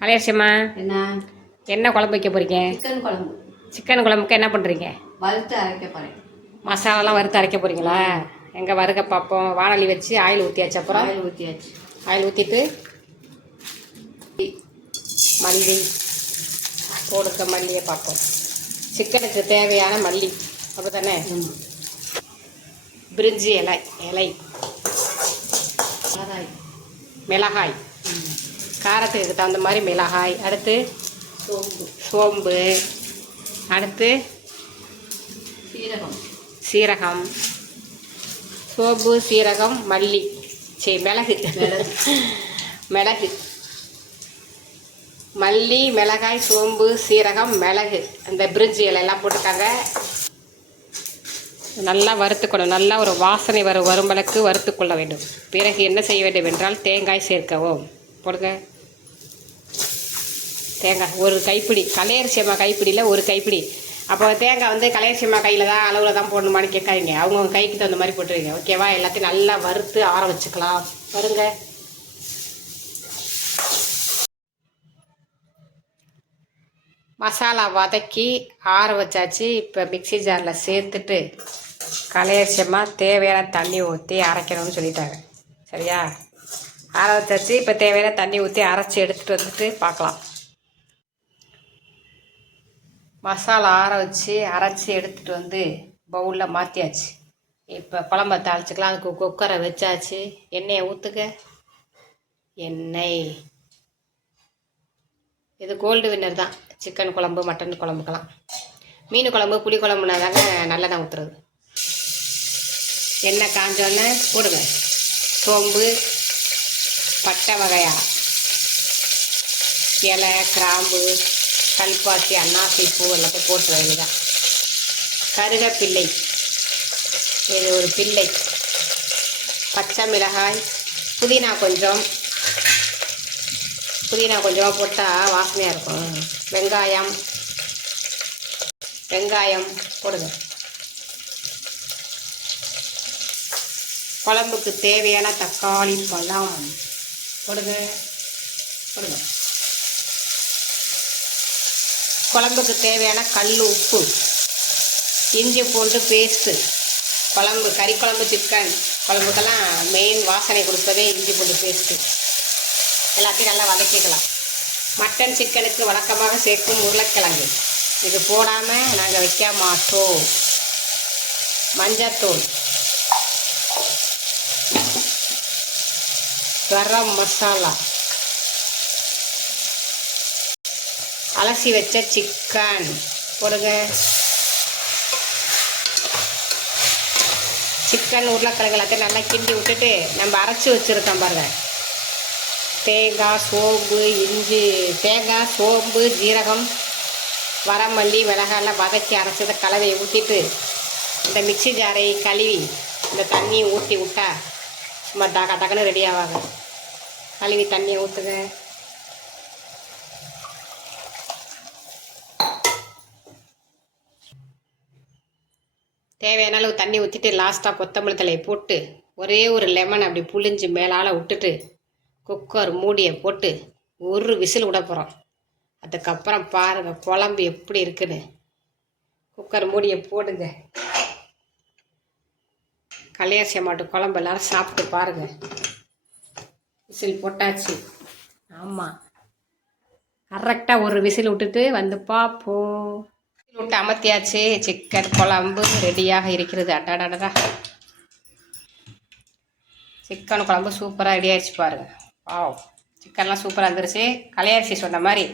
கலையரசியம்மா என்ன? என்ன குழம்பு வைக்க போறீங்க? சிக்கன் குழம்பு. சிக்கன் குழம்புக்கு என்ன பண்ணுறீங்க வறுத்து அரைக்க போகிறேன் மசாலாலாம் வறுத்து அரைக்க போறீங்களா? எங்கே வறுக்க பார்ப்போம் வானொலி வச்சு ஆயில் ஊற்றியாச்சு அப்புறம்? ஆயில் ஊற்றியாச்சு ஆயில் ஊற்றிட்டு மல்லி. போடுக்க மல்லியை பார்ப்போம். சிக்கனுக்கு தேவையான மல்லி. அப்படி தானே பிரிஞ்சி இலை. இலை. மிளகாய். காரத்துக்கு தகுந்த மாதிரி மிளகாய் அடுத்து சோம்பு. சோம்பு அடுத்து சீரகம். சீரகம். சோம்பு சீரகம் மல்லி. சரி மிளகு. மிளகு. மல்லி மிளகாய் சோம்பு சீரகம் மிளகு. அந்த பிரிஞ்சி இலையெல்லாம் போட்டுருக்காங்க நல்லா வறுத்துக்கணும். நல்லா ஒரு வாசனை வரும் வரும்பளக்கு வறுத்துக்கொள்ள வேண்டும். பிறகு என்ன செய்ய வேண்டும் என்றால் தேங்காய் சேர்க்கவும். போடுங்க தேங்காய் ஒரு கைப்பிடி. கலையரிசியம்மா கைப்பிடியில் ஒரு கைப்பிடி. அப்போ தேங்காய் வந்து கலையரிசியம்மா கையில் தான் அளவில் தான் போடணுமான்னு கேட்காதீங்க. அவங்கவுங்க கைக்கு தகுந்த மாதிரி போட்டுருங்க. ஓகேவா எல்லாத்தையும் நல்லா வறுத்து ஆற வச்சுக்கலாம். வருங்க. மசாலா வதக்கி ஆற வச்சாச்சு. இப்போ மிக்சி ஜாரில் சேர்த்துட்டு கலையரிசியமாக தேவையான தண்ணி ஊற்றி அரைக்கணும்னு சொல்லிட்டாங்க. சரியா? ஆற வச்சாச்சு இப்போ தேவையான தண்ணி ஊற்றி அரைச்சி எடுத்துகிட்டு வந்துட்டு பார்க்கலாம் மசாலா ஆற வச்சு அரைச்சி எடுத்துகிட்டு வந்து பவுலில் மாற்றியாச்சு இப்போ குழம்ப தாளிச்சுக்கலாம். அதுக்கு குக்கரை வச்சாச்சு. எண்ணெயை ஊற்றுக்க எண்ணெய். இது கோல்டு வின்னர் தான். சிக்கன் குழம்பு மட்டன் குழம்புக்கெல்லாம். மீன் குழம்பு புளி குழம்புனா தாங்க நல்லெண்ணெய் ஊற்றுறது எண்ணெய் காஞ்சோடனே போடுங்க. சோம்பு பட்டை வகையாக இலை கிராம்பு கல்பாசி அன்னாசி பூ எல்லாத்தையும் போட்டு வேண்டியதான் கருகப்பிள்ளை. இது ஒரு பிள்ளை. பச்சை மிளகாய் புதினா கொஞ்சம். புதினா கொஞ்சமாக போட்டால் வாசனையாக இருக்கும். வெங்காயம். வெங்காயம் போடுங்க. குழம்புக்கு தேவையான தக்காளி பழம். போடுங்க. போடுங்க. குழம்புக்கு தேவையான கல் உப்பு இஞ்சி பூண்டு பேஸ்ட்டு குழம்பு கறி குழம்பு சிக்கன் குழம்புக்கெல்லாம் மெயின் வாசனை கொடுப்பதே இஞ்சி பூண்டு பேஸ்ட்டு எல்லாத்தையும் நல்லா வதக்கிக்கலாம். மட்டன் சிக்கனுக்கு வழக்கமாக சேர்க்கும் உருளைக்கிழங்கு. இது போடாமல் நாங்கள் வைக்க மாட்டோம். மஞ்சத்தூள். கரம் மசாலா. அலசி வச்ச சிக்கன் போடுங்க. சிக்கன் உருளைக்கிழங்கு எல்லாத்தையும் நல்லா கிண்டி விட்டுட்டு நம்ம அரைச்சி வச்சுருக்கோம் பாருங்க. தேங்காய் சோம்பு இஞ்சி தேங்காய் சோம்பு ஜீரகம் வரமல்லி மிளகாயெல்லாம் வதக்கி அரைச்சதை கலவையை ஊற்றிட்டு இந்த மிக்ஸி ஜாரை கழுவி இந்த தண்ணியை ஊற்றி விட்டா சும்மா டக டக்குன்னு ரெடி ஆவாங்க. கழுவி தண்ணியை ஊற்றுங்க தேவையான அளவு தண்ணி ஊற்றிட்டு லாஸ்ட்டாக கொத்தமல்லி தலையை போட்டு ஒரே ஒரு லெமன் அப்படி புளிஞ்சு மேலால் விட்டுட்டு குக்கர் மூடியை போட்டு ஒரு விசில் விட போகிறோம் அதுக்கப்புறம் பாருங்கள் குழம்பு எப்படி இருக்குன்னு. குக்கர் மூடியை போடுங்க. கல்யாசி மாட்டு குழம்பு எல்லாரும் சாப்பிட்டு பாருங்க. விசில் போட்டாச்சு. ஆமாம் கரெக்டாக ஒரு விசில் விட்டுட்டு வந்து பார்ப்போம் விசில் விட்டு அமர்த்தியாச்சு. சிக்கன் குழம்பு ரெடியாக இருக்கிறது. அடாடாடா சிக்கன் குழம்பு சூப்பராக ரெடி ஆயிடுச்சு பாருங்க. வாவ். சிக்கன்லாம் சூப்பராக இருந்துருச்சு. கலையரிசி சொன்ன மாதிரி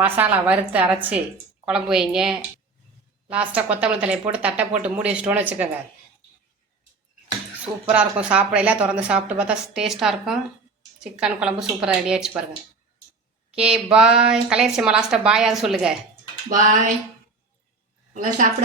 மசாலா வறுத்து அரைச்சி குழம்பு வைங்க. லாஸ்ட்டாக கொத்தமல்லி தலையை போட்டு தட்டை போட்டு மூடி வச்சிட்டோன்னு வச்சுக்கோங்க. சூப்பராக இருக்கும். சாப்பிடையில திறந்து சாப்பிட்டு பார்த்தா டேஸ்ட்டாக இருக்கும். சிக்கன் குழம்பு சூப்பராக ரெடி ஆயிடுச்சு பாருங்கள் கே பாய் கலையரசிம்மா லாஸ்ட்டாக பாயாவது சொல்லுங்கள் பாய் நல்லா சாப்பிட